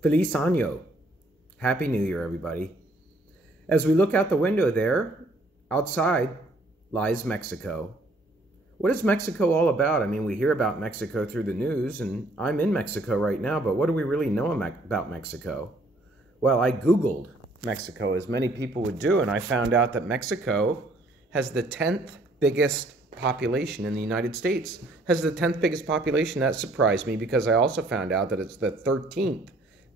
Feliz Año. Happy New Year, everybody. As we look out the window there, outside lies Mexico. What is Mexico all about? I mean, we hear about Mexico through the news, and I'm in Mexico right now, but what do we really know about Mexico? Well, I Googled Mexico, as many people would do, and I found out that Mexico has the 10th biggest population in the United States. Has the 10th biggest population. That surprised me because I also found out that it's the 13th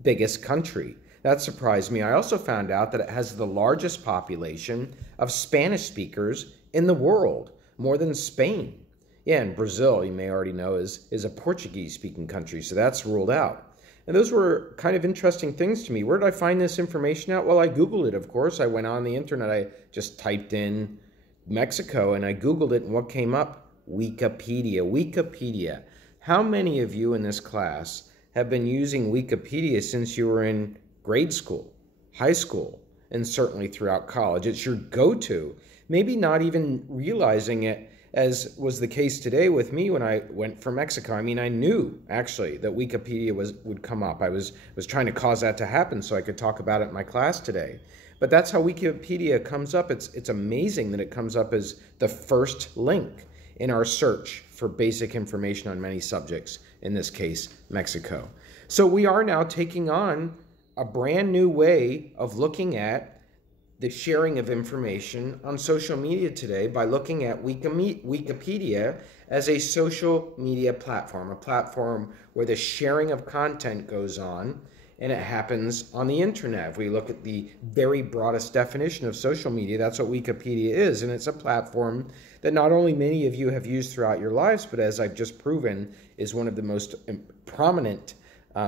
biggest country. That surprised me. I also found out that it has the largest population of Spanish speakers in the world, more than Spain. Yeah, and Brazil, you may already know, is a Portuguese-speaking country, so that's ruled out. And those were kind of interesting things to me. Where did I find this information out? Well, I Googled it, of course. I went on the internet. I just typed in Mexico, and I Googled it, and what came up? Wikipedia. Wikipedia. How many of you in this class have been using Wikipedia since you were in grade school, high school, and certainly throughout college? It's your go-to. Maybe not even realizing it, as was the case today with me when I went for Mexico. I mean, I knew actually that Wikipedia would come up. I was trying to cause that to happen so I could talk about it in my class today. But that's how Wikipedia comes up. It's amazing that it comes up as the first link in our search for basic information on many subjects, in this case, Mexico. So we are now taking on a brand new way of looking at the sharing of information on social media today by looking at Wikipedia as a social media platform, a platform where the sharing of content goes on, and it happens on the internet. If we look at the very broadest definition of social media, that's what Wikipedia is, and it's a platform that not only many of you have used throughout your lives, but as I've just proven, is one of the most prominent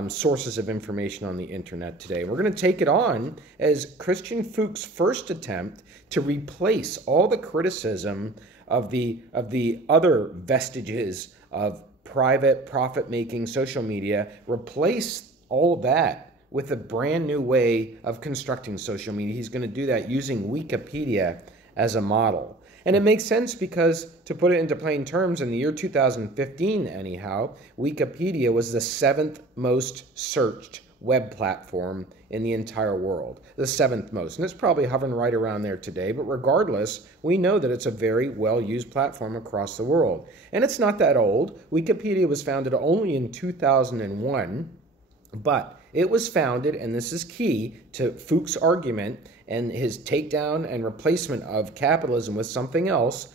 sources of information on the internet today. We're going to take it on as Christian Fuchs' first attempt to replace all the criticism of the other vestiges of private profit-making social media, replace all of that with a brand new way of constructing social media. He's going to do that using Wikipedia as a model. And it makes sense because, to put it into plain terms, in the year 2015 anyhow, Wikipedia was the 7th most searched web platform in the entire world. The 7th most. And it's probably hovering right around there today, but regardless, we know that it's a very well-used platform across the world. And it's not that old. Wikipedia was founded only in 2001, but it was founded, and this is key to Fuchs' argument and his takedown and replacement of capitalism with something else.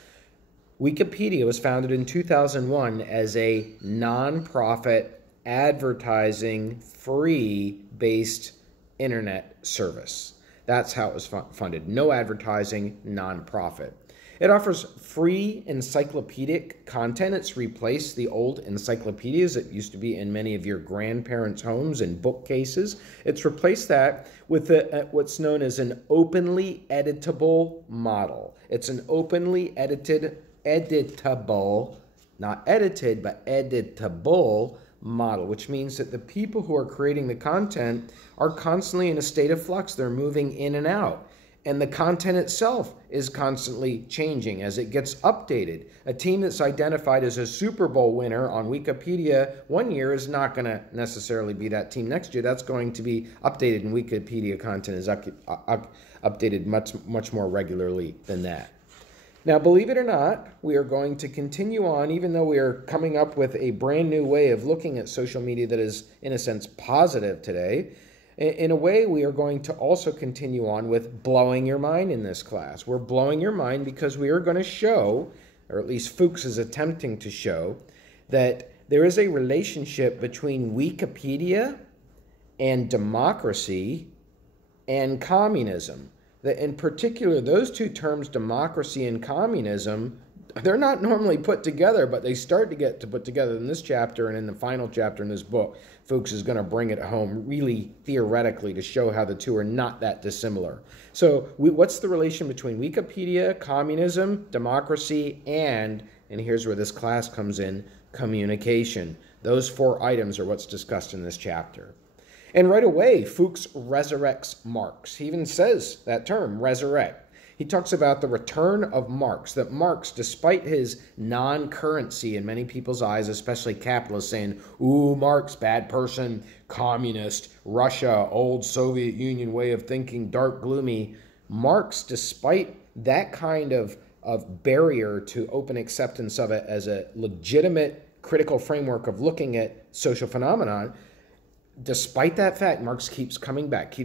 Wikipedia was founded in 2001 as a non-profit, advertising, free-based internet service. That's how it was funded. No advertising, non-profit. It offers free encyclopedic content. It's replaced the old encyclopedias that used to be in many of your grandparents' homes and bookcases. It's replaced that with what's known as an openly editable model. It's an openly editable, not edited, but editable model, which means that the people who are creating the content are constantly in a state of flux. They're moving in and out. And the content itself is constantly changing as it gets updated. A team that's identified as a Super Bowl winner on Wikipedia one year is not going to necessarily be that team next year. That's going to be updated, and Wikipedia content is updated much more regularly than that. Now, believe it or not, we are going to continue on, even though we are coming up with a brand new way of looking at social media that is, in a sense, positive today. In a way, we are going to also continue on with blowing your mind in this class. We're blowing your mind because we are going to show, or at least Fuchs is attempting to show, that there is a relationship between Wikipedia and democracy and communism. That in particular, those two terms, democracy and communism, they're not normally put together, but they start to get put together in this chapter and in the final chapter in this book. Fuchs is going to bring it home really theoretically to show how the two are not that dissimilar. So what's the relation between Wikipedia, communism, democracy, and here's where this class comes in, communication. Those 4 items are what's discussed in this chapter. And right away, Fuchs resurrects Marx. He even says that term, resurrect. He talks about the return of Marx, that Marx, despite his non-currency in many people's eyes, especially capitalists, saying, ooh, Marx, bad person, communist, Russia, old Soviet Union way of thinking, dark, gloomy. Marx, despite that kind of barrier to open acceptance of it as a legitimate critical framework of looking at social phenomenon, despite that fact, Marx keeps coming back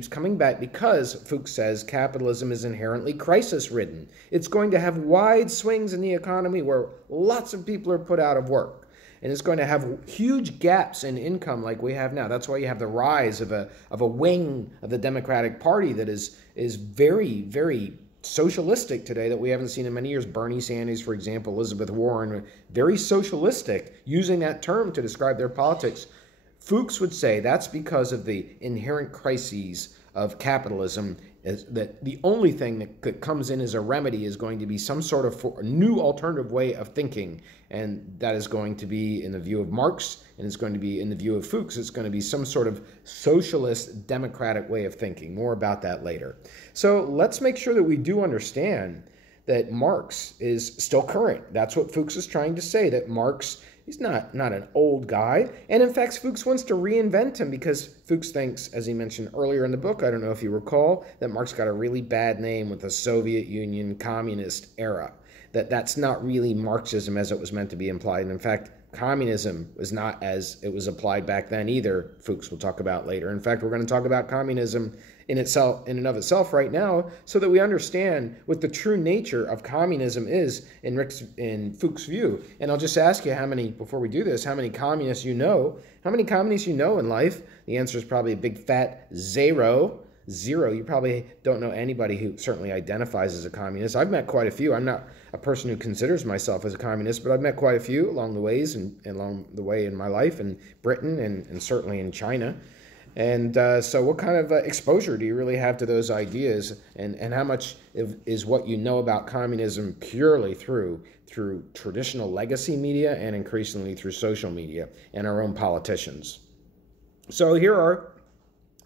because, Fuchs says, capitalism is inherently crisis-ridden. It's going to have wide swings in the economy where lots of people are put out of work. And it's going to have huge gaps in income like we have now. That's why you have the rise of a wing of the Democratic Party that is very, very socialistic today that we haven't seen in many years. Bernie Sanders, for example, Elizabeth Warren, very socialistic, using that term to describe their politics. Fuchs would say that's because of the inherent crises of capitalism, is that the only thing that comes in as a remedy is going to be some sort of new alternative way of thinking. And that is going to be in the view of Marx, and it's going to be in the view of Fuchs, it's going to be some sort of socialist democratic way of thinking. More about that later. So let's make sure that we do understand that Marx is still current. That's what Fuchs is trying to say, that Marx, he's not an old guy. And in fact, Fuchs wants to reinvent him because Fuchs thinks, as he mentioned earlier in the book, I don't know if you recall, that Marx got a really bad name with the Soviet Union communist era. That's not really Marxism as it was meant to be implied. And in fact, communism was not as it was applied back then either, Fuchs will talk about later. In fact, we're going to talk about communism in and of itself right now so that we understand what the true nature of communism is in Fuchs' view. And I'll just ask you before we do this, how many communists you know? How many communists you know in life? The answer is probably a big fat zero. Zero. You probably don't know anybody who certainly identifies as a communist. I've met quite a few. I'm not a person who considers myself as a communist, but I've met quite a few along the ways and along the way in my life in Britain and certainly in China. And so what kind of exposure do you really have to those ideas, and how much is what you know about communism purely through traditional legacy media and increasingly through social media and our own politicians? So here are,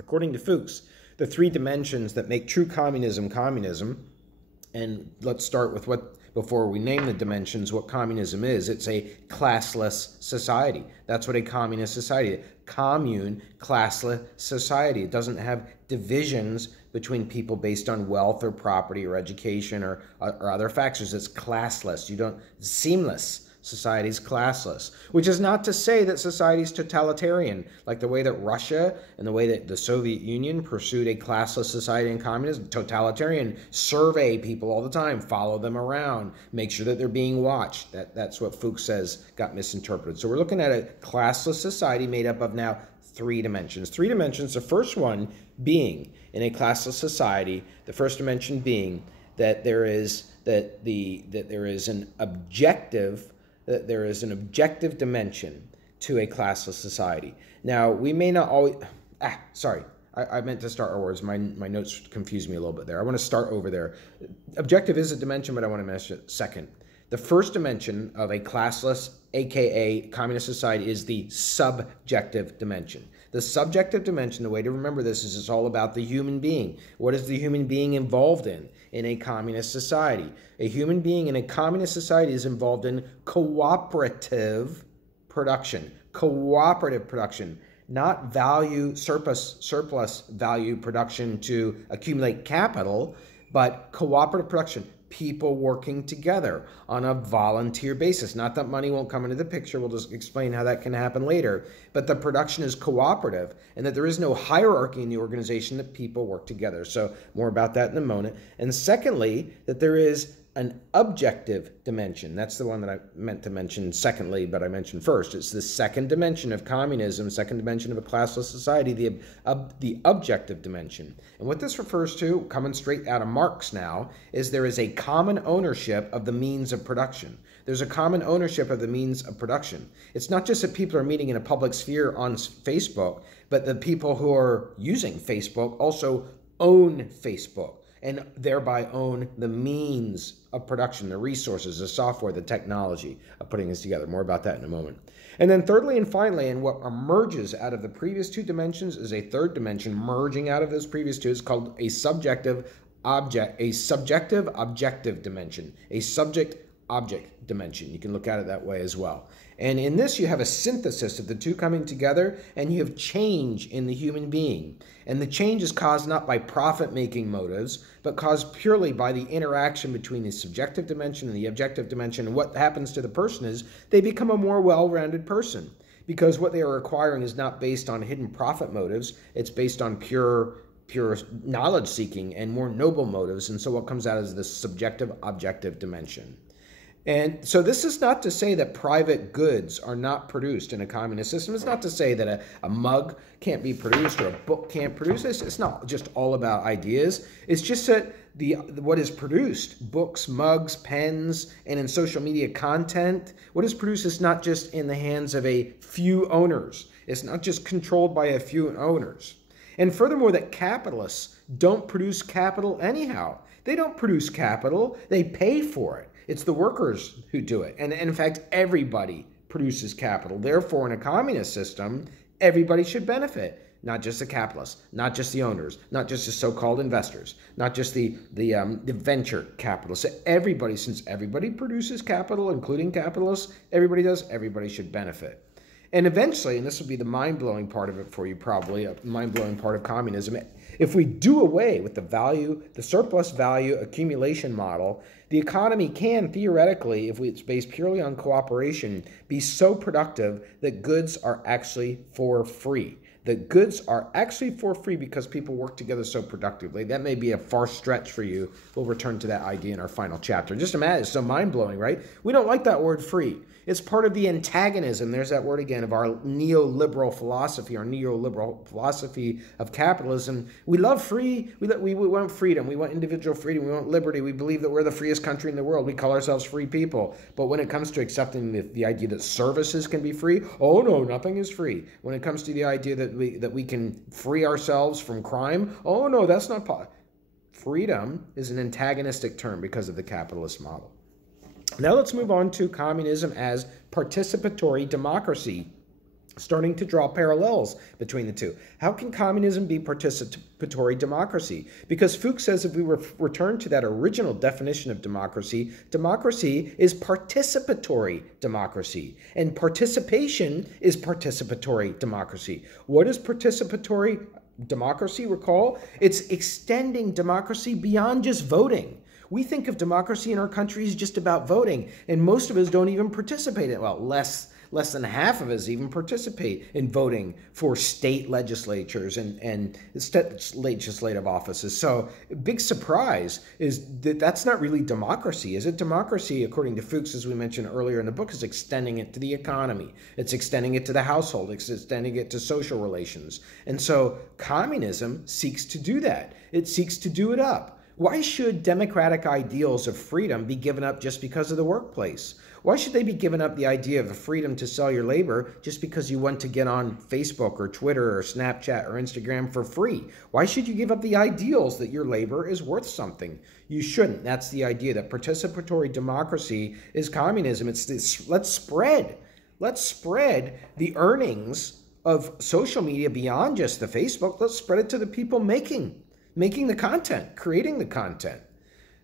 according to Fuchs, the three dimensions that make true communism communism. And let's start with before we name the dimensions, what communism is. It's a classless society. That's what a communist society is. Commune, classless society. It doesn't have divisions between people based on wealth or property or education or other factors. It's classless. Seamless. Society's classless, which is not to say that society's totalitarian, like the way that Russia and the way that the Soviet Union pursued a classless society in communism. Totalitarian, survey people all the time, follow them around, make sure that they're being watched. That's what Fuchs says got misinterpreted. So we're looking at a classless society made up of now three dimensions. Three dimensions, the first one being, in a classless society, the first dimension being that there is an objective dimension to a classless society. Now, we may not always... I meant to start over. My notes confused me a little bit there. I want to start over there. Objective is a dimension, but I want to mention it second. The first dimension of a classless, aka communist society, is the subjective dimension. The subjective dimension, the way to remember this is it's all about the human being. What is the human being involved in a communist society? A human being in a communist society is involved in cooperative production. Cooperative production, not surplus value production to accumulate capital, but cooperative production. People working together on a volunteer basis. Not that money won't come into the picture. We'll just explain how that can happen later. But the production is cooperative and that there is no hierarchy in the organization, that people work together. So more about that in a moment. And secondly, that there is an objective dimension. That's the one that I meant to mention secondly, but I mentioned first. It's the second dimension of communism, second dimension of a classless society, the objective dimension. And what this refers to, coming straight out of Marx now, is there is a common ownership of the means of production. There's a common ownership of the means of production. It's not just that people are meeting in a public sphere on Facebook, but the people who are using Facebook also own Facebook, and thereby own the means of production, the resources, the software, the technology of putting this together. More about that in a moment. And then thirdly and finally, and what emerges out of the previous two dimensions is a third dimension merging out of those previous two. It's called a subjective a subjective objective dimension, a subject object dimension. You can look at it that way as well. And in this, you have a synthesis of the two coming together, and you have change in the human being. And the change is caused not by profit-making motives, but caused purely by the interaction between the subjective dimension and the objective dimension. And what happens to the person is they become a more well-rounded person, because what they are acquiring is not based on hidden profit motives. It's based on pure knowledge seeking and more noble motives. And so what comes out is the subjective objective dimension. And so this is not to say that private goods are not produced in a communist system. It's not to say that a mug can't be produced or a book can't produce this. It's not just all about ideas. It's just that what is produced, books, mugs, pens, and in social media content, what is produced is not just in the hands of a few owners. It's not just controlled by a few owners. And furthermore, that capitalists don't produce capital anyhow. They don't produce capital. They pay for it. It's the workers who do it. And in fact, everybody produces capital. Therefore, in a communist system, everybody should benefit. Not just the capitalists, not just the owners, not just the so-called investors, not just the venture capitalists. Everybody, since everybody produces capital, including capitalists, everybody does, everybody should benefit. And eventually, and this will be the mind-blowing part of it for you probably, a mind-blowing part of communism, if we do away with the surplus value accumulation model, the economy can theoretically, if it's based purely on cooperation, be so productive that goods are actually for free. The goods are actually for free because people work together so productively. That may be a far stretch for you. We'll return to that idea in our final chapter. Just imagine, it's so mind-blowing, right? We don't like that word free. It's part of the antagonism, there's that word again, of our neoliberal philosophy, of capitalism. We love free, we want freedom, we want individual freedom, we want liberty, we believe that we're the freest country in the world, we call ourselves free people. But when it comes to accepting the idea that services can be free, oh no, nothing is free. When it comes to the idea that we can free ourselves from crime, oh no, that's not possible. Freedom is an antagonistic term because of the capitalist model. Now let's move on to communism as participatory democracy, starting to draw parallels between the two. How can communism be participatory democracy? Because Fuchs says if we return to that original definition of democracy, democracy is participatory democracy, and participation is participatory democracy. What is participatory democracy? Recall, it's extending democracy beyond just voting. We think of democracy in our country as just about voting, and most of us don't even participate in it. Well, less than half of us even participate in voting for state legislatures and state legislative offices. So big surprise is that that's not really democracy. Is it democracy, according to Fuchs, as we mentioned earlier in the book, is extending it to the economy. It's extending it to the household. It's extending it to social relations. And so communism seeks to do that. It seeks to do it up. Why should democratic ideals of freedom be given up just because of the workplace? Why should they be given up the idea of the freedom to sell your labor just because you want to get on Facebook or Twitter or Snapchat or Instagram for free? Why should you give up the ideals that your labor is worth something? You shouldn't. That's the idea that participatory democracy is communism. It's this, let's spread the earnings of social media beyond just the Facebook. Let's spread it to the people making the content, creating the content.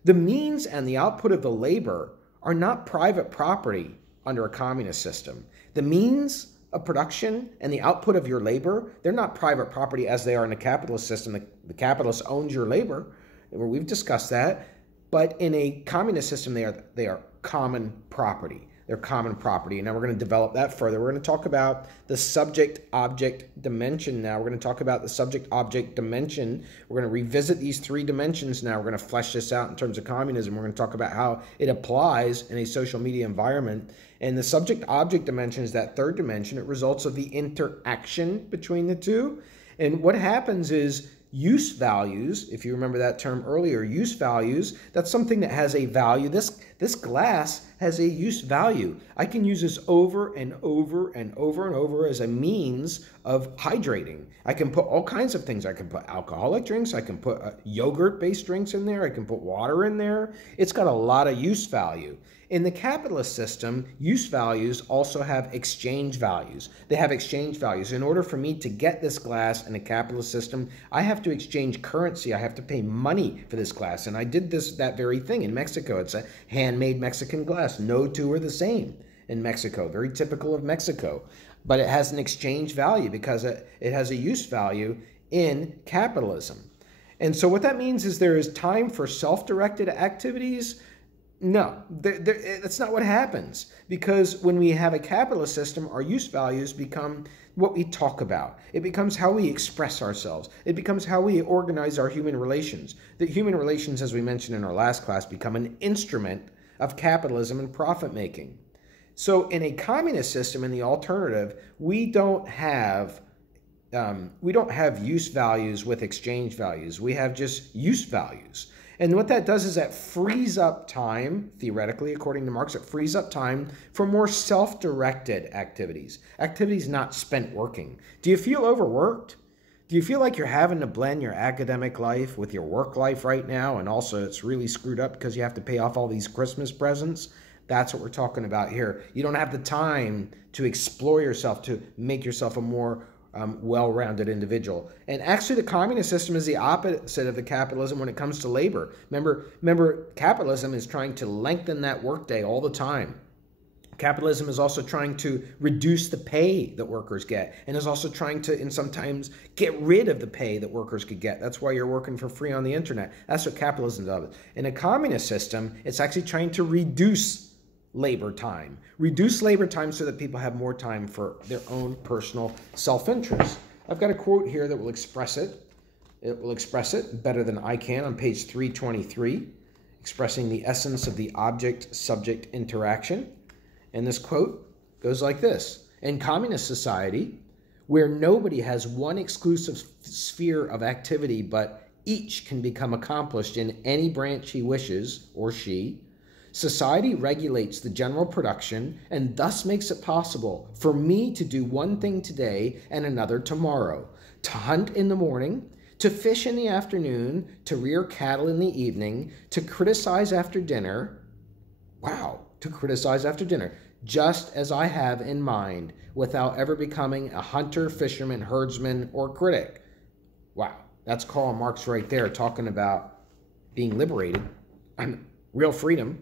The means and the output of the labor are not private property under a communist system. The means of production and the output of your labor, they're not private property as they are in a capitalist system. The capitalist owns your labor. We've discussed that. But in a communist system, they are common property. They're common property. And now we're going to develop that further. We're going to talk about the subject-object dimension now. We're going to talk about the subject-object dimension. We're going to revisit these three dimensions now. We're going to flesh this out in terms of communism. We're going to talk about how it applies in a social media environment. And the subject-object dimension is that third dimension. It results of the interaction between the two. And what happens is use values, if you remember that term earlier, use values, that's something that has a value. This glass has a use value. I can use this over and over and over and over as a means of hydrating. I can put all kinds of things. I can put alcoholic drinks. I can put yogurt-based drinks in there. I can put water in there. It's got a lot of use value. In the capitalist system, use values also have exchange values. They have exchange values. In order for me to get this glass in a capitalist system, I have to exchange currency. I have to pay money for this glass. And I did that very thing in Mexico. It's a handmade Mexican glass. No two are the same in Mexico. Very typical of Mexico. But it has an exchange value because it has a use value in capitalism. And so what that means is there is time for self-directed activities. No, that's not what happens, because when we have a capitalist system, our use values become what we talk about. It becomes how we express ourselves. It becomes how we organize our human relations. The human relations, as we mentioned in our last class, become an instrument of capitalism and profit-making. So in a communist system, in the alternative, we don't have use values with exchange values. We have just use values. And what that does is that frees up time, theoretically, according to Marx, it frees up time for more self-directed activities, activities not spent working. Do you feel overworked? Do you feel like you're having to blend your academic life with your work life right now, and also it's really screwed up because you have to pay off all these Christmas presents? That's what we're talking about here. You don't have the time to explore yourself, to make yourself a more well-rounded individual. And actually the communist system is the opposite of the capitalism when it comes to labor. Remember, capitalism is trying to lengthen that workday all the time. Capitalism is also trying to reduce the pay that workers get, and is also trying to, and sometimes, get rid of the pay that workers could get. That's why you're working for free on the internet. That's what capitalism does. In a communist system, it's actually trying to reduce labor time. Reduce labor time so that people have more time for their own personal self-interest. I've got a quote here that will express it. It will express it better than I can on page 323, expressing the essence of the object-subject interaction. And this quote goes like this. In communist society, where nobody has one exclusive sphere of activity, but each can become accomplished in any branch he wishes, or she, society regulates the general production and thus makes it possible for me to do one thing today and another tomorrow, to hunt in the morning, to fish in the afternoon, to rear cattle in the evening, to criticize after dinner. Wow, to criticize after dinner, just as I have in mind, without ever becoming a hunter, fisherman, herdsman, or critic. Wow, that's Karl Marx right there, talking about being liberated and real freedom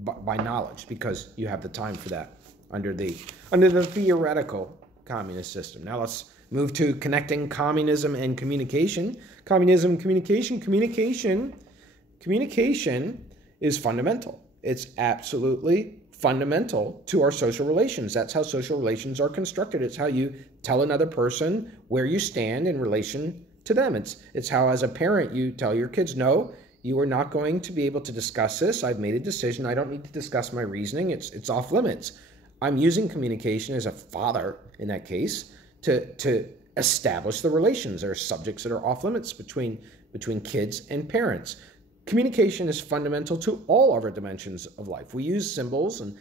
by knowledge, because you have the time for that under the theoretical communist system. Now let's move to connecting communism and communication. Communism, communication is fundamental. It's absolutely fundamental to our social relations. That's how social relations are constructed. It's how you tell another person where you stand in relation to them. It's how, as a parent, you tell your kids, no, you are not going to be able to discuss this. I've made a decision. I don't need to discuss my reasoning. It's off limits. I'm using communication as a father, in that case, to establish the relations. There are subjects that are off limits between kids and parents. Communication is fundamental to all of our dimensions of life. We use symbols and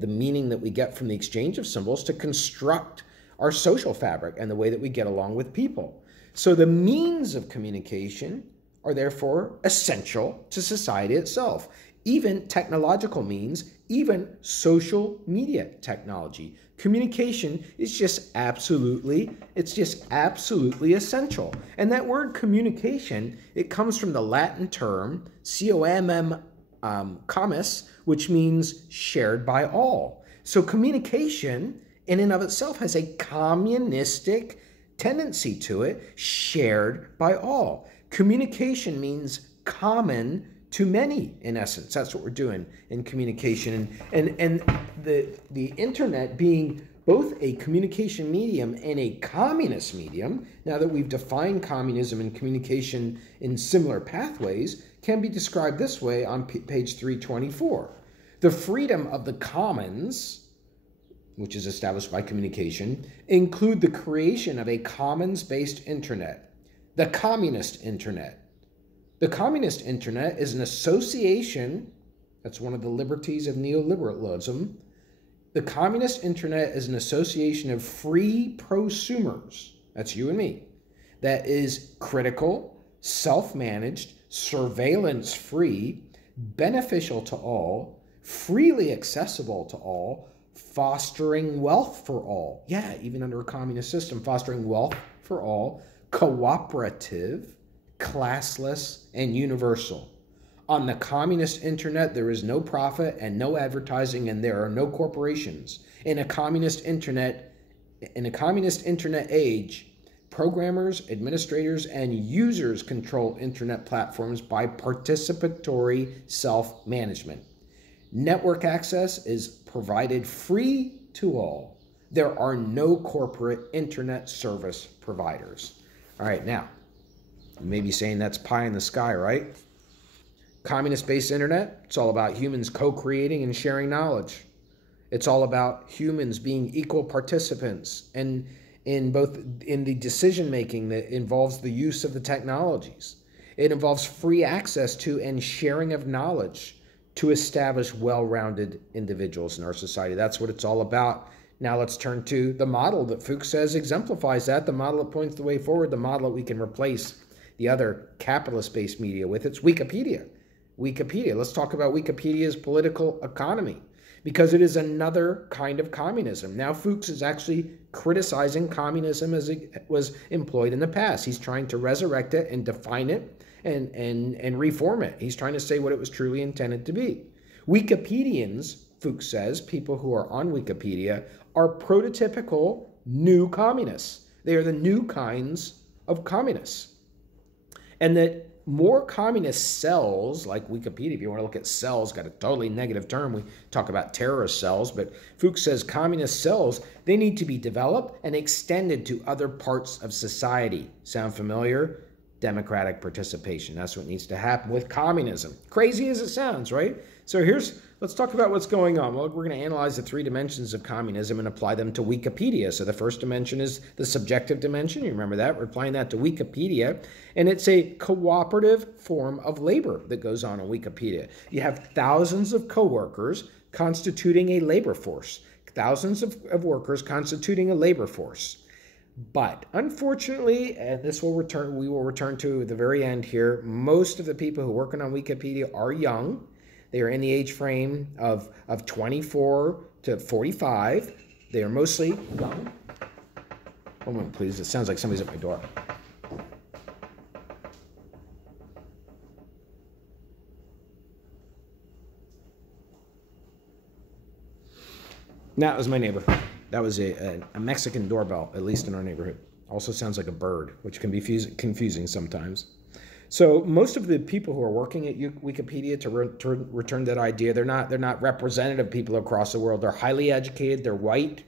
the meaning that we get from the exchange of symbols to construct our social fabric and the way that we get along with people. So the means of communication are therefore essential to society itself. Even technological means, even social media technology. Communication is just absolutely essential. And that word communication, it comes from the Latin term commus, which means shared by all. So communication in and of itself has a communistic tendency to it, shared by all. Communication means common to many, in essence. That's what we're doing in communication. And the internet being both a communication medium and a communist medium, now that we've defined communism and communication in similar pathways, can be described this way on page 324. The freedom of the commons, which is established by communication, include the creation of a commons-based internet. The communist internet. The communist internet is an association, that's one of the liberties of neoliberalism. The communist internet is an association of free prosumers, that's you and me, that is critical, self-managed, surveillance-free, beneficial to all, freely accessible to all, fostering wealth for all. Yeah, even under a communist system, fostering wealth for all, cooperative, classless, and universal. On the communist internet, there is no profit and no advertising, and there are no corporations. In a communist internet age, programmers, administrators, and users control internet platforms by participatory self-management. Network access is provided free to all. There are no corporate internet service providers. All right, now, you may be saying that's pie in the sky, right? Communist-based internet, it's all about humans co-creating and sharing knowledge. It's all about humans being equal participants and in the decision-making that involves the use of the technologies. It involves free access to and sharing of knowledge to establish well-rounded individuals in our society. That's what it's all about. Now let's turn to the model that Fuchs says exemplifies that, the model that points the way forward, the model that we can replace the other capitalist-based media with. It's Wikipedia. Let's talk about Wikipedia's political economy, because it is another kind of communism. Now Fuchs is actually criticizing communism as it was employed in the past. He's trying to resurrect it and define it and reform it. He's trying to say what it was truly intended to be. Wikipedians, Fuchs says, people who are on Wikipedia, are prototypical new communists. They are the new kinds of communists. And that more communist cells, like Wikipedia, if you want to look at cells, got a totally negative term. We talk about terrorist cells, but Fuchs says communist cells, they need to be developed and extended to other parts of society. Sound familiar? Democratic participation. That's what needs to happen with communism. Crazy as it sounds, right? So let's talk about what's going on. Well, we're going to analyze the 3 dimensions of communism and apply them to Wikipedia. So the first dimension is the subjective dimension. You remember that? We're applying that to Wikipedia. And it's a cooperative form of labor that goes on Wikipedia. You have thousands of co-workers constituting a labor force. Thousands of workers constituting a labor force. But unfortunately, and we will return to at the very end here, most of the people who are working on Wikipedia are young. They are in the age frame of 24 to 45. They are mostly young. One moment, please. It sounds like somebody's at my door. That was my neighbor. That was a Mexican doorbell, at least in our neighborhood. Also sounds like a bird, which can be confusing sometimes. So most of the people who are working at Wikipedia to return that idea, they're not representative people across the world. They're highly educated, they're white,